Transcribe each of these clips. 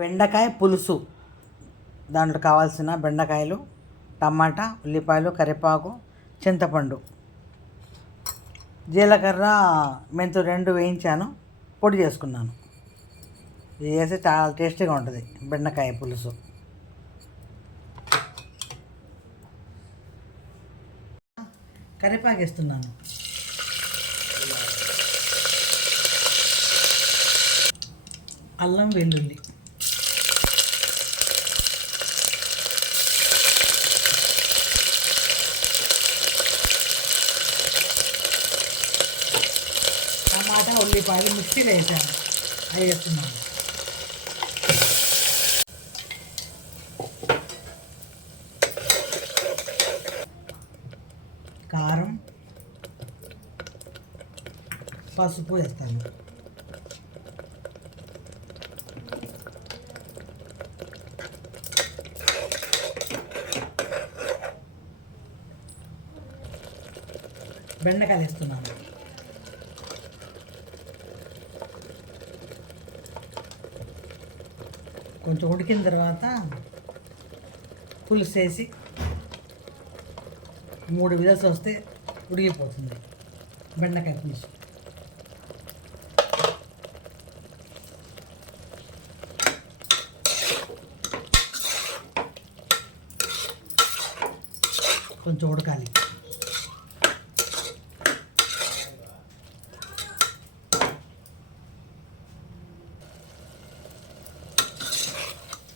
బెండకాయ పులుసు. దాంట్లో కావాల్సిన బెండకాయలు, టమాటా, ఉల్లిపాయలు, కరివేపాకు, చింతపండు, జీలకర్ర, మెంతులు 2 వేయించాను, పొడి చేసుకున్నాను. ఇది వేసి చాలా టేస్టీగా ఉంటుంది బెండకాయ పులుసు. కరివేపాకు వేస్తున్నాను. అల్లం వెల్లుల్లి, టమాటా, ఉల్లిపాయలు మిక్సీలో వేసాను, అవి వేస్తున్నాను. కారం, పసుపు వేస్తాను. బెండకాయలు వేస్తున్నాను. కొంచెం ఉడికిన తర్వాత పులుసు వేసి 3 విజిల్స్ వస్తే ఉడికిపోతుంది బెండకాయ పులుసు. కొంచెం ఉడకాలి.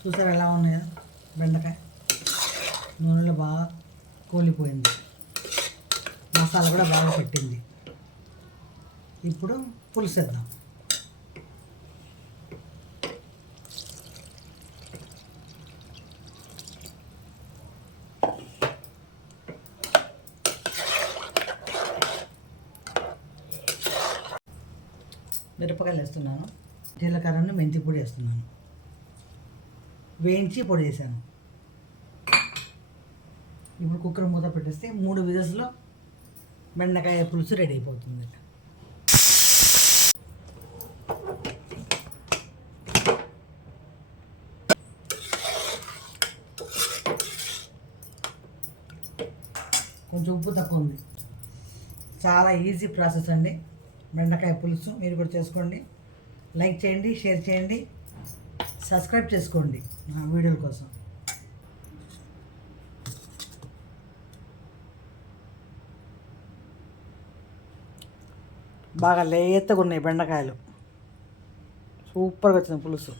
చూసారు ఎలా ఉన్నాయో బెండకాయ, నూనెలో బాగా కూలిపోయింది, మసాలా కూడా బాగా పెట్టింది. ఇప్పుడు పులుసు వేద్దాం. మిరపకాయలు వేస్తున్నాను, జీలకర్రను మెంతి పొడి వేస్తున్నాను, వేయించి పొడి చేశాను. ఇప్పుడు కుక్కర్ మూత పెట్టేస్తే 3 విజిల్స్లో బెండకాయ పులుసు రెడీ అయిపోతుంది. కొంచెం ఉప్పు తక్కువ ఉంది. చాలా ఈజీ ప్రాసెస్ అండి బెండకాయ పులుసు. మీరు కూడా చేసుకోండి. లైక్ చేయండి, షేర్ చేయండి, సబ్స్క్రైబ్ చేసుకోండి నా వీడియోల కోసం. బాగా లేతగా ఉన్నాయి బెండకాయలు, సూపర్గా వచ్చింది పులుసు.